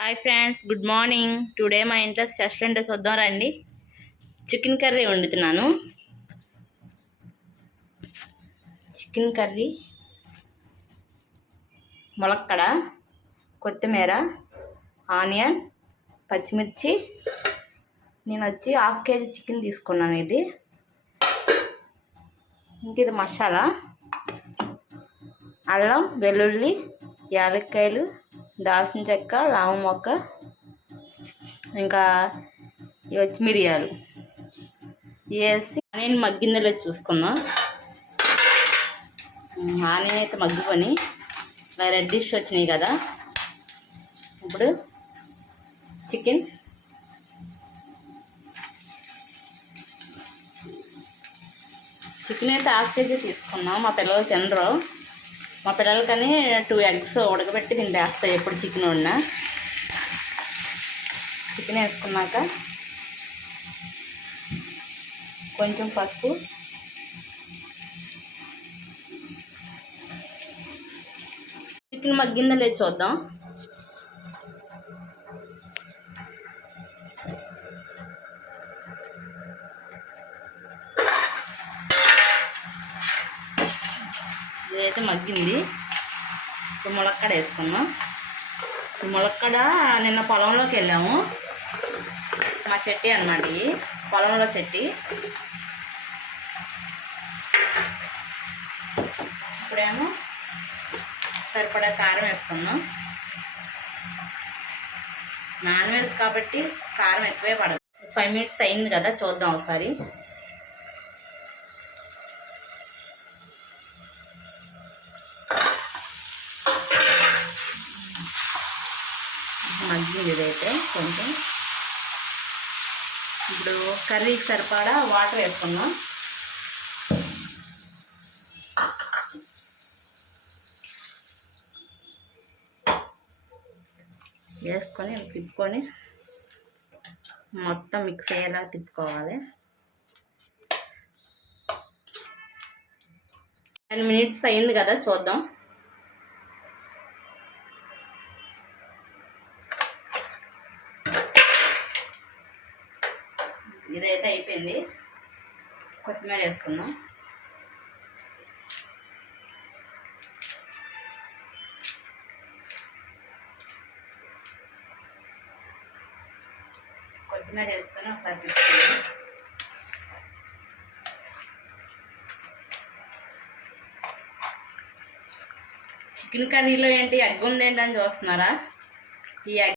Hi friends, good morning. Today మా ఇంట్లో special అంటే చూద్దాం రండి. చికెన్ కర్రీ వండుతున్నాను. చికెన్ కర్రీ, ములక్కడ, కొత్తిమీర, ఆనియన్, పచ్చిమిర్చి. నేను వచ్చి 1/2 kg చికెన్ తీసుకున్నాను. ఇది ఇది మసాలా, అల్లం, వెల్లుల్లి, యాలక్కాయలు, దాల్చిన చెక్క, లవంగ మొక్క, ఇంకా ఇవి వచ్చి మిరియాలు వేసి ఆనియన్ మగ్గిందలో చూసుకుందాం. ఆనియన్ అయితే మగ్గిపోయి రెడ్డిష్ వచ్చినాయి కదా. ఇప్పుడు చికెన్ అయితే 1/2 kg తీసుకున్నాం. మా పిల్లలు తినరు. మా పిల్లలకని 2 eggs ఉడకబెట్టి తింటేస్తాయి ఎప్పుడు చికెన్ వండినా. చికెన్ వేసుకున్నాక కొంచెం పసుపు, చికెన్ మగ్గిందో లేదు చూద్దాం. ఇదైతే మగ్గింది. ఇప్పుడు ములక్కడ వేసుకున్నాం. ములక్కడ నిన్న పొలంలోకి వెళ్ళాము. మా చెట్టి అన్నమాట, ఈ పొలంలో చెట్టి. ఇప్పుడేమో సరిపడా కారం వేసుకుందాం. నాన్ వెజ్ కాబట్టి కారం ఎక్కువే పడదు. 5 minutes అయింది కదా, చూద్దాం ఒకసారి. మగ్గింది ఇదైతే కొంచెం. ఇప్పుడు కర్రీకి సరిపడా వాటర్ వేసుకుందాం. వేసుకొని తిప్పుకొని మొత్తం మిక్స్ అయ్యేలా తిప్పుకోవాలి. 10 minutes అయింది కదా, చూద్దాం. ఇదైతే అయిపోయింది. కొత్తిమీర వేసుకుందాం. కొత్తిమీర వేసుకొని ఒకసారి తిప్పుకోండి. చికెన్ కర్రీలో ఏంటి ఎగ్ ఉందేంటి అని చూస్తున్నారా? ఈ ఎగ్